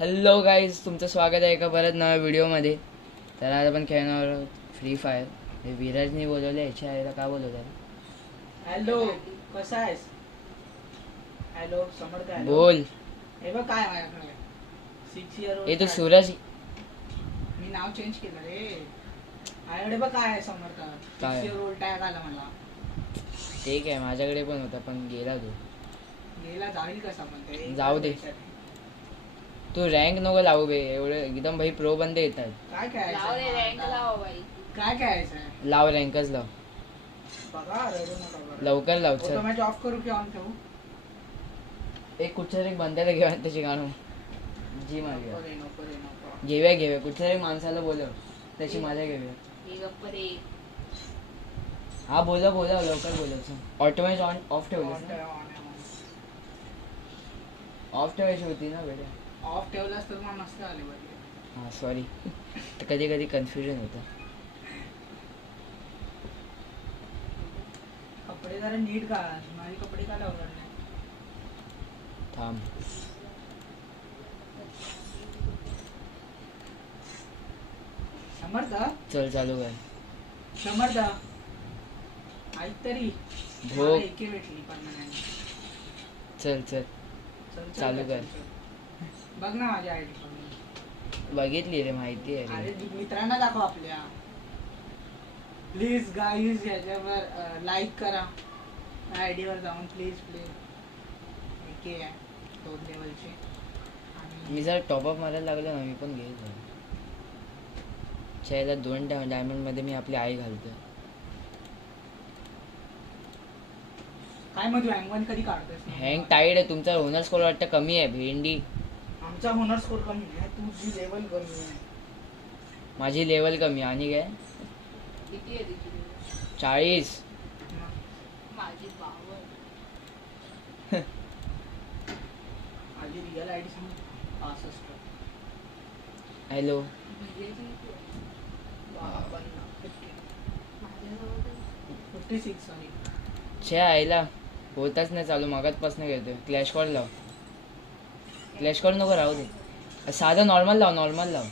Hello guys, तुमचं स्वागत आहे एका परत नव्या व्हिडिओमध्ये. तर आज आपण खेळणार आहोत फ्री फायर. हे विराजने बोलवले, याच्या आईला का बोलवलं? हॅलो, कसा आहेस? हॅलो समर्थ, हॅलो बोल. हे बघ काय माझ्याकडे 6 इयर हे तू सूरज. मी नाव चेंज केलं रे. माझ्याकडे बघ काय आहे समर्थ, 6 इयर ओल्ड टॅग आला मला. ठीक आहे, माझ्याकडे पण होता पण गेला तू. गेला जाईल कसा म्हणते? जाऊ दे. तू रँक नको लावू बे, एवढे एकदम भाई प्रो बंदे येतात. काय खेळायचं? लाव रे रँक लाव बाई. काय खेळायचं? लाव, रँकच लाव. बघा रडू नका बरं. लवकर लाव. चल ऑटोमॅटिक ऑफ करू की ऑन ठेवू? एक कुठच्या तरी बंद्याला घेऊया त्याची गाणं जी मागे नको रे, नको रे, नको. घेऊया कुठच्या तरी माणसाला बोलव, त्याची मजा घेऊया. हे गप्प रे. हा बोलव लवकर बोलव. ऑटोमॅटिक ऑन ऑफ ठेवलं. On ठेव, on आहे, ऑफ ठेवायची होती ना बेटा. on. ऑफ ठेवलास तर मग मस्त आले बघ. हां सॉरी. तर कधी कधी कन्फ्युजन होतं. कपडे जरा नीट घाल, माझे कपडे का लावणार नाही? थांब. समर्थ, चल चालू कर. समर्थ ऐक तरी. भो. मला एके भेटली permanent. चल चल, चालू कर. बघ ना माझी आयडी. बघितली रे, माहिती आहे अरे रे. मित्रांना दाखव आपल्या. प्लीज गाईज याच्यावर लाईक करा. आयडी वर जाऊन प्लीज एके आहे 2 लेवलचे. मी जर टॉपअप मारायला लागलो ना, मी पण घेईल. त्याला 2 डायमंड मध्ये मी आपली आई घालतो. काय मग रँक 1 कधी काढतोस? हँग टाईड आहे तुमचा. होणार स्कोर वाटतं कमी आहे भेंडी. आमचा होणार स्कोर कमी आहे, तुझी लेवल कमी आहे. माझी लेवल कमी आणि काय किती आहे तुझी? 40. माझी 52. माझी रिअल आयडी सांग. 65. हॅलो. म्हणजे किती आहे? 50. माझ्याजवळ तर 56 सॉरी. छे आईला होताच नाही चालू, मागातपासून घेतोय. क्लॅश कॉर्ड लाव. क्लॅश कॉर्ड नको, राहू दे. साधं नॉर्मल लाव.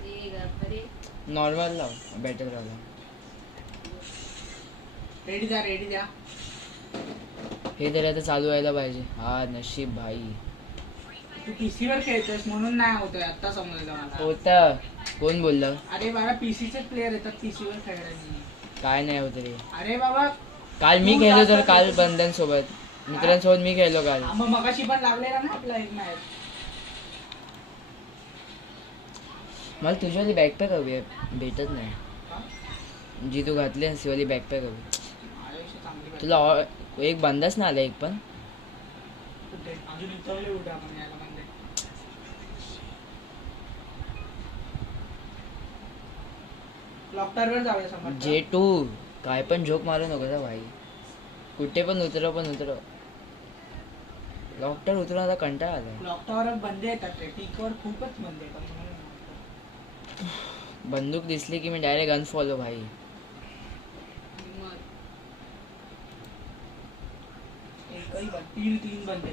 हे गप्प रे. नॉर्मल लाव, बेटर राहू. रेडी द्या. हे तरी आता चालू व्हायला पाहिजे. हा नशीब भाई. तू पीसी वर खेळतोस म्हणून नाही होतोय, आता समजलं मला. होतं. कोण बोललं? अरे बाबा पीसीचे प्लेयर येतात पीसी वर खेळायला. काय नाही होत रे. अरे बाबा काल मी तू खेळलो तर जास्त काल खेळतोस. बंधन सोबत मित्रांसोबत मी खेळलो काल. मग मगाशी पण लागलेला ना आपला एक मॅच. मला तुझ्यावाली बॅकपॅक हवी आहे, भेटत नाही. जी तू घातली हसीवाली बॅकपॅक हवी. माझ्यापेक्षा चांगली batch. तुला एक बंदाच ना आला एक पण. कुठे? अजून इथवले उठा आपण यायला म्हणजे. क्लॉक टावर वर जाऊया समर्थ. J2 काय पण झोप मारू नको ना भाई. कुठे पण उतरव. लॉकटावर उतरून आता कंटाळा आला. क्लॉक टावर वर बंदे येतात रे, पीक वर खूपच बंदे येतात. बंदूक दिसली की मी डायरेक्ट गन फॉलो भाई. मग एकही तीन बंदे.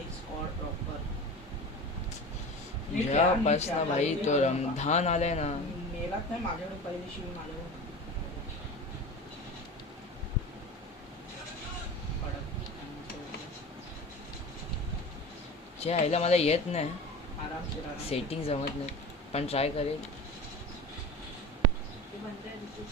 एक स्क्वॉड प्रॉपर. जेव्हापासनं भाई तो रमधान आलाय ना. मेलाच नाही माझ्याकडे पहिले शिव माझ्याकडे. जे आईला मला येत नाही, आरामशीर सेटिंग जमत नाही, पण ट्राय करेल. ते बंद आहे तिथे.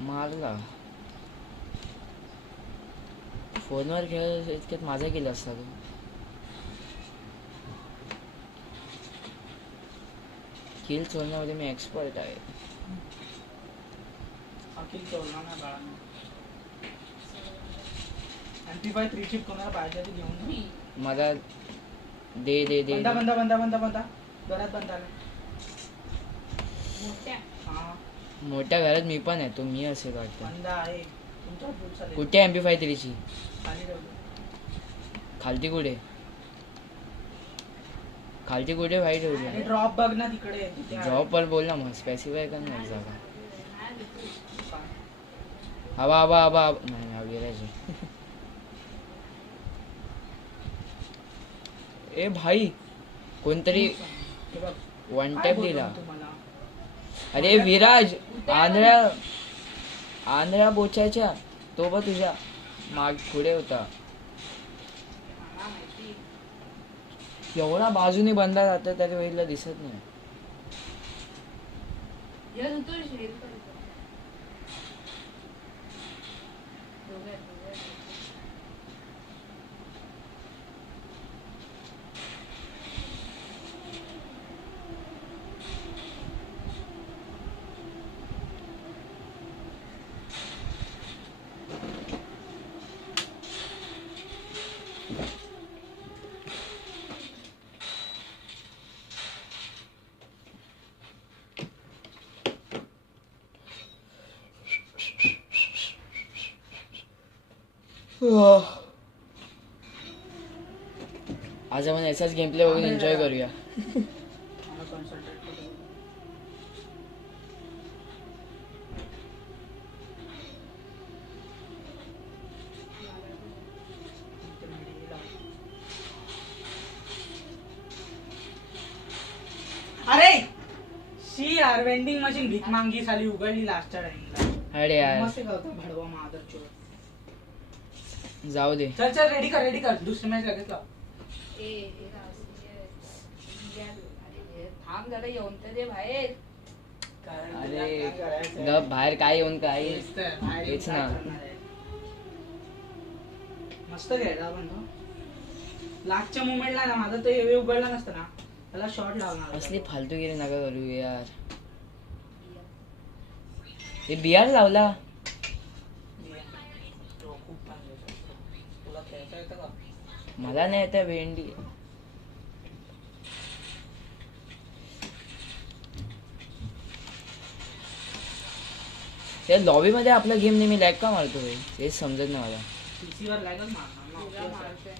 मारला. फोनवर खेळ इतक्यात माझा केला असता तो. किल चोरण्यामध्ये मी एक्सपर्ट आहे. अखिल चोरला ना बाळांना. MP5 3 चिप कोणाला पाहिजे ते घेऊन मी मला दे. बंदा घरात बंदा. मोठ्या हा मोठ्या घरात मी पण आहे. तो मी असेल वाटतं. बंदा आहे तुमच्या बूट चालेल. कुठे MP5 3ची? खाली ठेवलं. खालती कुठे भाई अरे ठेवली? ड्रॉप बघ ना तिकडे. तिथे आहे. जॉब पर बोल ना, मग स्पेसिफाय कर ना एक जागा. नाही भेटू. हवा हवा हवा नाही नाही गिरायचे. ए भाई कोणतरी हे बघ, वन काय टॅप बोललो दिला. मी तुम्हाला? अरे विराज आंध्रा बोचायच्या तो बघ तुझ्या माग पुढे होता. मला माहिती. एवढा बाजूने बंदा जातो तरी वेळेला दिसत नाही. या तू शेअर करतो. दोघे आहेत, दोघे आहेत. आज आपण याचाच गेम प्ले बघून एन्जॉय करूया. मला concentrate करू. अरे शी यार वेंडिंग मशीन भीक मांगी साली उघडली लास्टच्या टाइमला. अरे यार मस्त गावतो भडवा मादर चोर. जाऊ दे. चल चल रेडी कर दुसरी मॅच लगेच लाव. हे अरे थांब जरा येऊन तर दे बाहेर. अरे गप बाहेर काय येऊन काय हेच ना. मस्त खेळला पण तो लास्टच्या मोमेंटला ना माझा तो हेवे उघडला नसता ना त्याला शॉट लावणार. असली फालतूगिरी नका करू यार. हे बिहार लावला. तुला खेळता येतं का? मला नाही येत भेंडी. त्या लॉबी मध्ये आपला गेम नेहमी लॅग का मारतो भाई तेच समजत नाही मला. PC वर लागल मारणार तुला ना. मारतोय.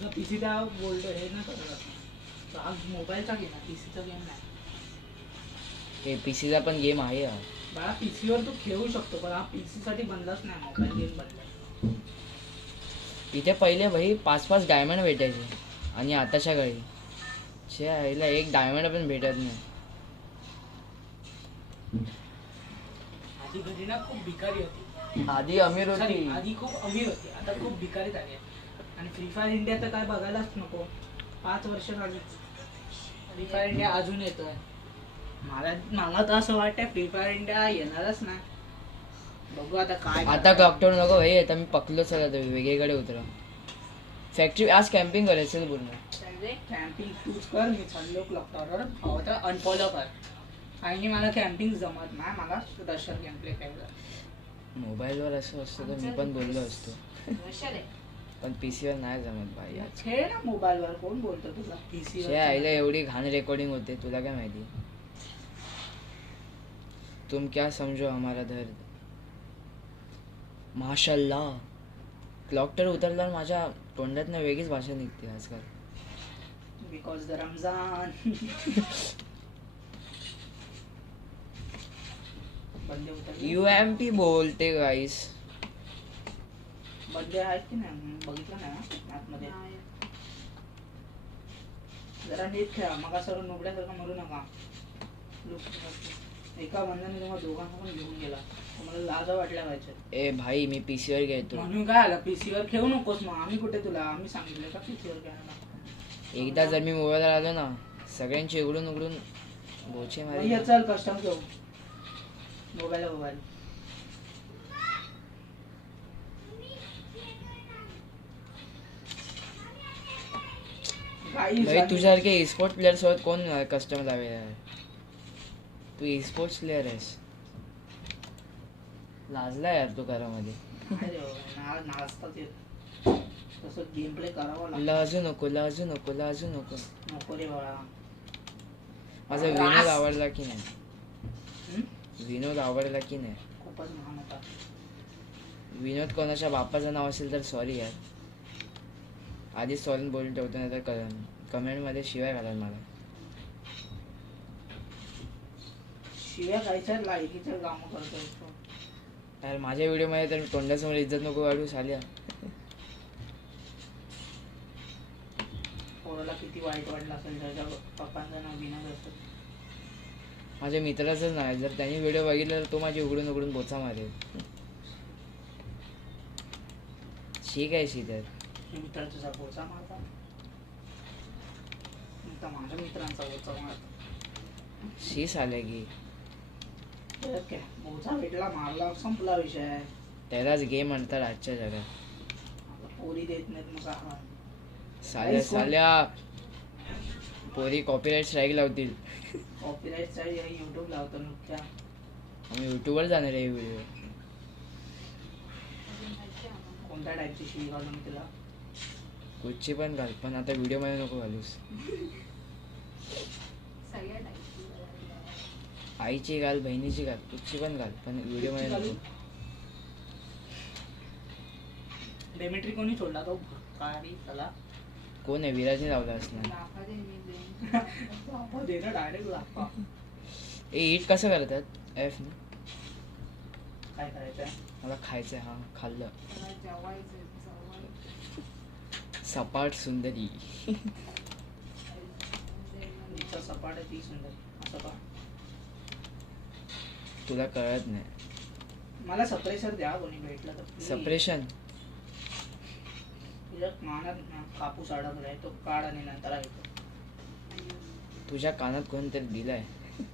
जर PC त्या बोलतो हे ना करत. तर हा मोबाईलचा गेम आहे पीसीचा गेम नाही. हे पीसीचा पण गेम आहे यार. बाळा PC वर तू खेळू शकतो पण हा PC साठी बनलाच नाही मोबाईल गेम बनला. इथे पहिले भाई 5-5 डायमंड भेटायचे आणि आताच्या काळी छे आईला एक डायमंड पण भेटत नाही. आधी घरी ना खूप भिकारी होती. आधी अमीर Sorry, होती. आधी खूप अमीर होती आता खूप भिकारी झाली आहे. आणि फ्री फायर इंडिया तर काय बघायलाच नको. 5 वर्ष झाली फ्री फायर इंडिया अजून येतोय. मला तर असं वाटतंय फ्री फायर इंडिया येणारच नाही. बघू आता काय आता लॉकडाऊन नको भाई. आता मी पकलो चला वेगळीकडे उतरा. फॅक्टरी आज कॅम्पिंग करायचं पूर्ण. चालते. कॅम्पिंग तूच कर मी चाललो क्लॉकटावर हवं तर अनफॉलो कर. आणि मला कॅम्पिंग जमत नाही मला रशर गेम प्ले खेळायला. मोबाईलवर असं असतं तर मी पण बोललो असतो हुशार आहे. पण पीसीवर नाही जमत भाई आज. खेळ ना मोबाईलवर कोण बोलतो तुला पीसी छे आईला एवढी घाण रेकॉर्डिंग होते तुला काय माहिती. तुम क्या समझो हमारा दर्द. माशाल्लाह क्लॉकटर उतरल्यावर माझ्या तोंडातनं वेगळीच भाषा निघते आजकाल. Because the Ramzan. बंदे उतरले. UMP बोलते गाईस. बंदे आहेत की नाही बघितलं नाही ना आतमध्ये. नाही. जरा नीट खेळा मग सर्व नुबड्यासारखं मरू नका. एका बंदाने तुम्हाला दोघांना पण घेऊन गेला तुम्हाला लाज वाटल्या पाहिजे. ए भाई मी पीसीवर खेळतो. म्हणून काय आलं PC वर खेळू नकोस मग आम्ही कुठे तुला आम्ही सांगितलं का PC वर खेळायला. एकदा जर मी मोबाईलवर आलो ना सगळ्यांची उघडून उघडून बोचे ये मारे. चल कस्टम घेऊ मोबाईल भाई तुझ्यासारखे स्पोर्ट्स प्लेअर सोबत कोण कस्टम लावेल यार. तू स्पोर्ट्स प्लेअर आहेस. लाजला यार तू घरामध्ये. नाचतात तसं गेम प्ले करावं लागतं. लाजू नको लाजू नको लाजू नको. नको रे बाळा. माझा विनोद आवडला की नाही. हम्म? विनोद आवडला की नाही. खूपच महान होता. विनोद कोणाच्या बापाचं नाव असेल तर सॉरी यार. आधीच सॉरी बोलून ठेवतो नाही तर कमेंटमध्ये शिवाय घालाल मला. शिव्या खायच्या लायकीच्या कामं करतोय तो. यार माझ्या व्हिडिओ मध्ये तर तोंडासमोर इज्जत नको वाढू साल्या. पोराला किती वाईट वाटलं असेल त्याच्या पप्पांचं नाव बिना असतं. माझ्या मित्राचंच नाही, जर त्याने व्हिडिओ बघितला तर तो माझी उघडून उघडून बोचा मारेल. ठीक आहे शी त्यात मित्राचा बोचा मारता, माझ्या मित्रांचा बोचा मारता. शी साल्या की काय बोचा भेटला मारला संपला विषय. त्यालाच गेम म्हणतात आजच्या जगात. आता पोरी देत नाहीत मग काय. साल्या साल्या पोरी कॉपीराईट स्ट्राईक लावतील. कॉपीराईट साईड युट्यूब लावतो नुकत्या. आम्ही युट्यूबवर जाणार आहे व्हिडिओ. कोणत्या टाईपची शिवी घालून तिला? कुठची पण घाल, पण आता व्हिडिओ मध्ये नको घालूस. सगळ्या टाईपची. आईची घाल, बहिणीची घाल, कुठची पण घाल, पण व्हिडिओ मध्ये नको. डेमेट्री कोणी सोडला तो कारी चला. कोण आहे? विराजने लावला असणार. लाफा दे मी देईन. दे ना डायरेक्ट लापा. ए हिट कसं करतात एफ ने? काय करायचंय? मला खायचं आहे. हा खाल्लं. त्याला जेवायचं सपाट सुंदरी. नुसतं सपाट आहे ती सुंदर असं का? तुला कळत नाही. मला सप्रेसर द्या कोणी भेटलं तर please. सप्रेशन तुझ्या कानात ना कापूस अडकलाय तो काढ आणि नंतर ऐकतो. तुझ्या कानात कोणतरी दिलाय मी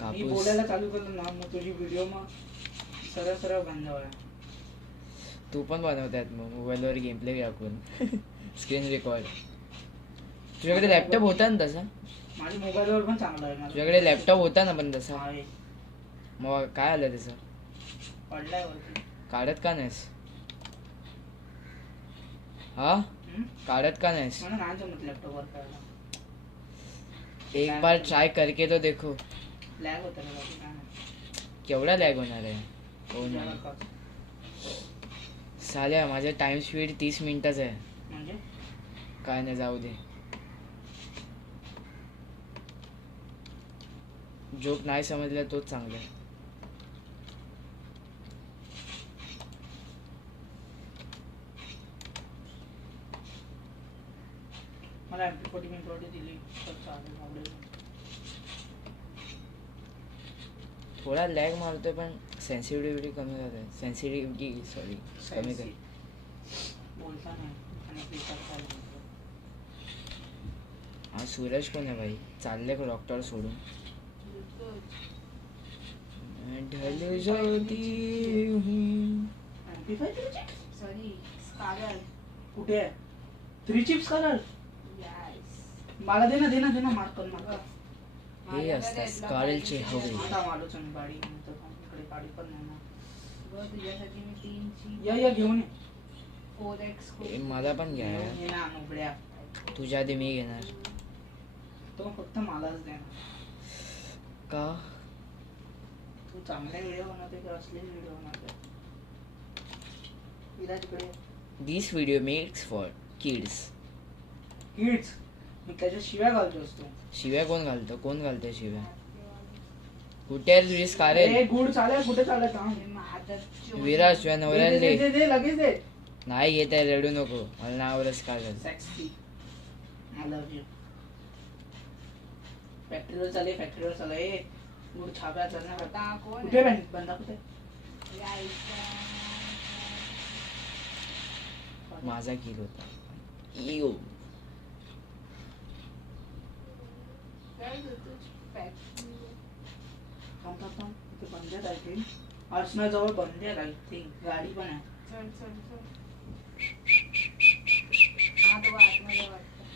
कापूस. बोलायला चालू केलं ना मग तुझी व्हिडिओ मग सरळ सरळ बंद व्हाय. तू पण बनवतात मग मोबाईलवर गेम प्ले टाकून स्क्रीन रेकॉर्ड. तुझ्याकडे लॅपटॉप होता ना तसा? माझ्या मोबाईलवर पण चांगला आहे. तुझ्याकडे लॅपटॉप होता ना पण तसा? आहे. मग काय आलं त्याचं? पडलाय वरती. काढत का नाहीस? हा हम्म? काढत का नाहीस? मला नाही जमत लॅपटॉप वर करायला. एक बार ट्राय करके तो देखो. लॅग होतं ना बाकी काय नाही. केवढा लॅग होणार आहे? हो तुझ्याला नाही का? साल्या माझं टाइम स्पीड 30 मिनिटाचं आहे. म्हणजे काय नाही जाऊ दे. जोक नाही समजला तोच चांगला आहे. मला MP40 MP40 दिली तर चालेल आवडेल. थोडा लॅग मारतोय पण सेन्सिटिव्हिटी कमी झाली. सेन्सिटिव्हिटी सॉरी कमी कर. बोलता नाही आणि ते करता नाही. हा सूरज कोण आहे भाई? चालले का डॉक्टर सोडून? ढल जाती हूँ. MP5 तुझी? सॉरी स्कारल. कुठे आहे? 3 चिप्स कलर. यस. मला दे ना मार्क कर मार्क. हे असतात स्कारलचे हवे. आता मारूच आणि गाडी नंतर इकडे गाडी पण नाही ना. बघ तुझ्यासाठी मी 3 ची या घेऊन ये. 4x ए, मला पण घ्या यार. घेऊन ये ना नुबड्या. तुझ्या आधी मी घेणार. तो फक्त मलाच दे ना. का? तू चांगले व्हिडिओ बनवते का असले व्हिडिओ बनवते? विराजकडे this video makes for kids. Kids मी त्याच्या शिव्या घालतो असतो. शिव्या कोण घालतो? कोण घालतोय शिव्या? कुठे आहे तुझी स्कारल? ए गुड चालेल कुठे चालत विराज तुझ्या नवऱ्याला दे. दे लगेच दे. नाही घेत आहे, रडू नको. मला नावरच स्कारल. Sexy I love you. फॅक्टरीवर चाले ए गुड छाप्या चलणार आता कोण कुठे बंदा कुठे? माझा किल होता. इयो थांब इथे बंद आहेत आय थिंक. अर्चना जवळ बंद आहेत आय थिंक. गाडी पण आहे.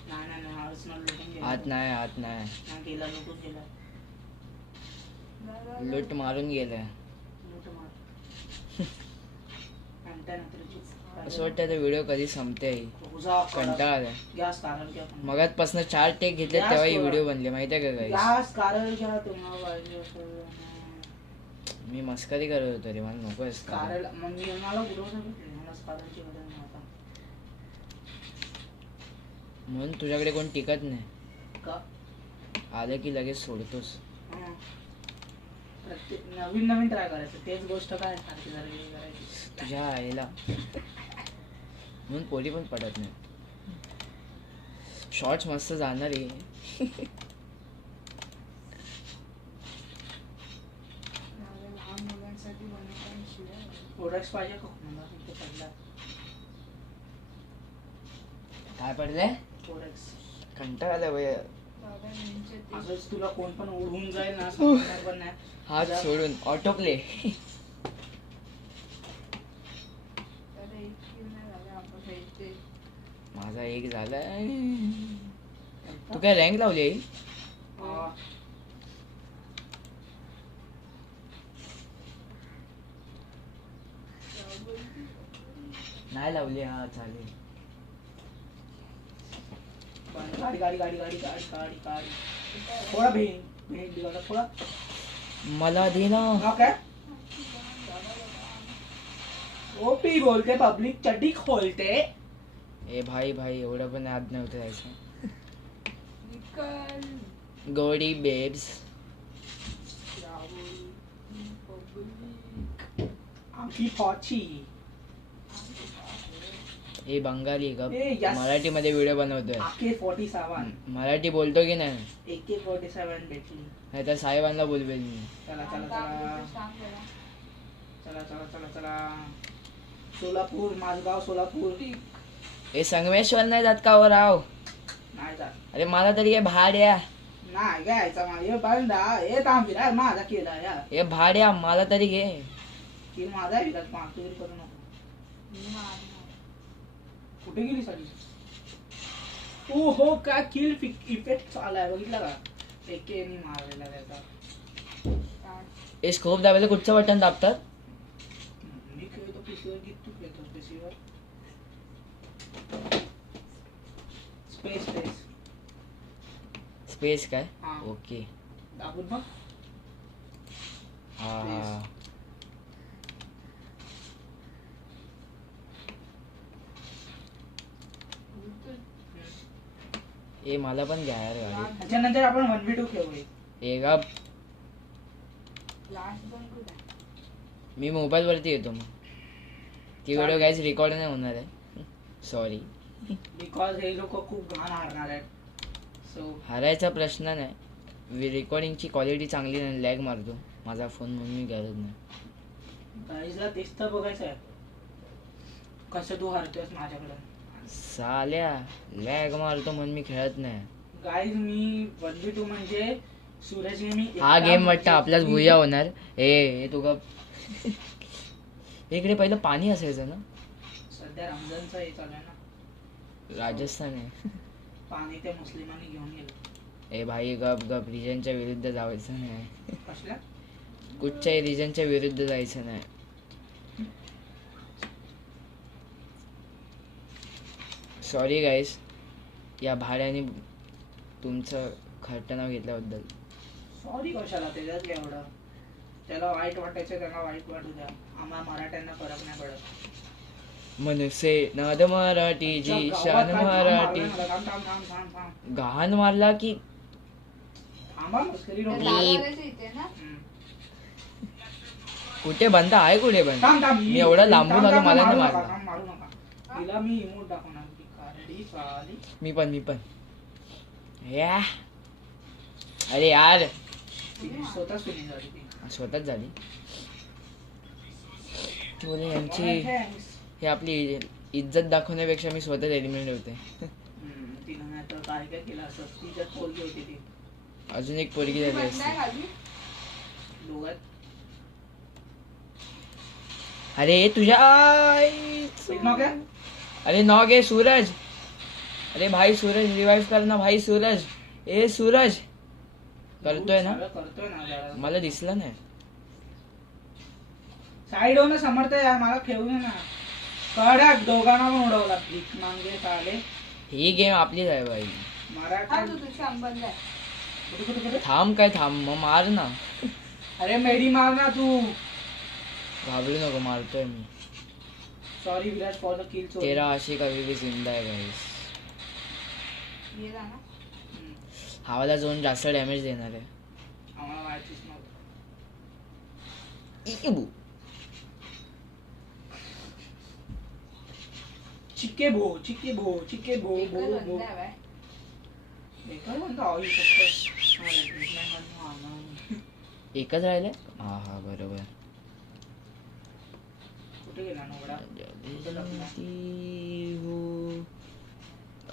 नाही अर्चना लुटून गेला. आत नाही नाही गेला लुटून गेला. लूट मारून गेलाय. लूट मार. आणताय ना तुझी. असं वाटतं तो व्हिडिओ कधी संपते. कंटाळा आलाय. गॅस कारण घ्या. मगाचपासून 4 टेक घेतले तेव्हा ही व्हिडिओ बनले माहितीये का guys? गॅस कारण घ्या तुम्हाला पाहिजे असेल. मी मस्करी करत होतो रे, मला नको आहे कारण मग मी मला बुडवून मला स्कारलची गरज नाही आता. म्हणून तुझ्याकडे कोण टिकत नाही. का? आलं की लगेच सोडतोस. हं. प्रत्येक नवीन नवीन ट्राय करायचं. तेच गोष्ट काय सारखी सारखी करायची. तुझ्या आईला म्हणून पोरी पण पडत नाही. शॉर्ट्स मस्त जाणार आहे. लहान मुलांसाठी बनवताना शिवाय प्रोडक्ट्स पाहिजे का मला फक्त पडला काय पडलंय? प्रोडक्ट्स. कंटाळा आला वय. बाबा नेमचे ते असंच तुला कोण पण उडवून जाईल ना समजणार पण नाही. हात सोडून ऑटो प्ले. त्याला एक किल नाही झाला आपण ते माझा एक झालाय. तू काय रँक लावली आहे? हा. नाही लावली. हा चालेल. गाडी गाडी गाडी गाडी गाडी गाडी गाडी थोडा भेन भेन दिला थोडा. मला दे ना. नाव काय? ओपी बोलते पब्लिक चड्डी खोलते. ए भाई भाई एवढं पण आत नव्हतं जायचं. निकल गोडी बेब्स. आमची फॉची. हे बंगाली का? ए, yes. मराठीमध्ये व्हिडिओ बनवतोय. AK-47 मराठी बोलतो की नाही? AK-47 भेटली. नाही तर साहेबांना बोलवेल मी. चला चला चला चला चला चला चला. सोलापूर माझगाव सोलापूर. हे संगमेश्वर नाही जात का? राव नाही जात. अरे मला तरी हे भाड्या. नाही घ्यायचा माझ्या बांधा हे ताम फिरा माझा केला या हे भाड्या मला तरी घे. किल माझा आहे विराट मागतो तरी करू नको. कुठे गेली साडी? ओ हो का किल इफेक्ट आलाय बघितला का? एकेने मारलेला त्याचा. हे स्कोप दाबायला कुठचं बटन दाबतात? मी खेळतो पीसीवर की तू खेळतो पीसीवर? स्पेस स्पेस स्पेस काय? हा. ओके. दाबून बघ. हा हा. ए मला पण घ्या यार गाडी. त्याच्यानंतर आपण 1v2 खेळूया. हे का? लास्ट पण कुठे मी मोबाईल वरती येतो मग. ती व्हिडिओ काहीच रेकॉर्ड नाही होणार आहे. सॉरी. बिकॉज हे लोक खूप घाण हारणार आहेत. सो हारायचा प्रश्न नाही. रेकॉर्डिंगची क्वालिटी चांगली नाही. लॅग मारतो माझा फोन म्हणून मी गरज नाही. गाईजला तेच तर बघायचं आहे कसं तू हारतोयस माझ्याकडे. साल्या लॅग मारतो म्हणून मी खेळत नाही. गाईज मी 1v2 म्हणजे सूरजने मी हा गेम वाटतं आपल्याच भुया होणार. ए तू का इकडे पहिलं पाणी असायचं ना? सध्या रमजानचं हे चालू आहे ना. राजस्थान आहे. पाणी त्या मुस्लिमांनी घेऊन गेलं. ए भाई गप गप. रिजनच्या विरुद्ध जायचं नाही. कसल्या? कुठच्याही रिजनच्या विरुद्ध जायचं नाही. सॉरी गाईस या भाड्याने तुमचं खरं नाव घेतल्याबद्दल. सॉरी कशाला त्याच्यात एवढं. त्याला वाईट वाटायचं त्याला वाईट वाटू द्या. आम्हाला मराठ्यांना फरक नाही पडत. मनसे नाद मराठीची शान मराठी. थांब थांब थांब थांब थांब घाण मारला की थांबा मस्करी नको. इथे ना हम्म. कुठे बंद आहे? कुठे बंद? थांब थांब मी एवढा लांबून आलो मला नाही मारू मारला. नका, मारू नका. तिला मी इमोट दाखवणार की कारडी साली. मी पण या. अरे यार तिने स्वतःच फिनिश झाली ती. स्वतःच झाली. बोले यांची Thanks. हे आपली इज्जत दाखवण्यापेक्षा मी स्वतःच एलिमिनेट होते. तिनं नाही तर काय काय केलं असं. तिच्यात पोरगी होती ती अजून एक पोरगी झाली बंद असती. आहे खाली दोघात. अरे तुझ्या एक नाव काय? अरे नॉग आहे सूरज. अरे भाई सूरज रिवाइव कर ना भाई सूरज. ए सूरज करतोय ना? सगळं करतोय ना जरा. मला दिसलं नाही. साईड होऊन समर्थ यार मला खेळू दे ना. कडक दोघांना पण उडवला. भीक मांगे साले. ही गेम आपलीच आहे भाई. मराठा हा तू तुझ्या बंद आहे कुठे कुठे कुठे? थांब काय थांब मग मार ना. अरे मेडी मार ना तू. घाबरू नको मारतोय मी. Sorry Virat for the kill. तेरा आशिक अभी भी जिंदा है गाइस. गेला ना हा वाला झोन जास्त डॅमेज देणार आहे. आम्हाला माहितीच नव्हतं. इबू. चिके भो भो एकच भो भो. म्हणता बाय. बेकार म्हणतो अहो, ही फक्त मला ड्रीमलँडमधनं आणा. एकच राहिले. हा हा बरोबर. कुठे गेला नवरा? जानती हो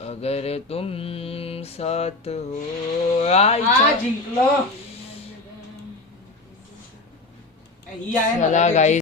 अगर तुम साथ हो. आ, जिंकलो. ही आहे चला मला गाईस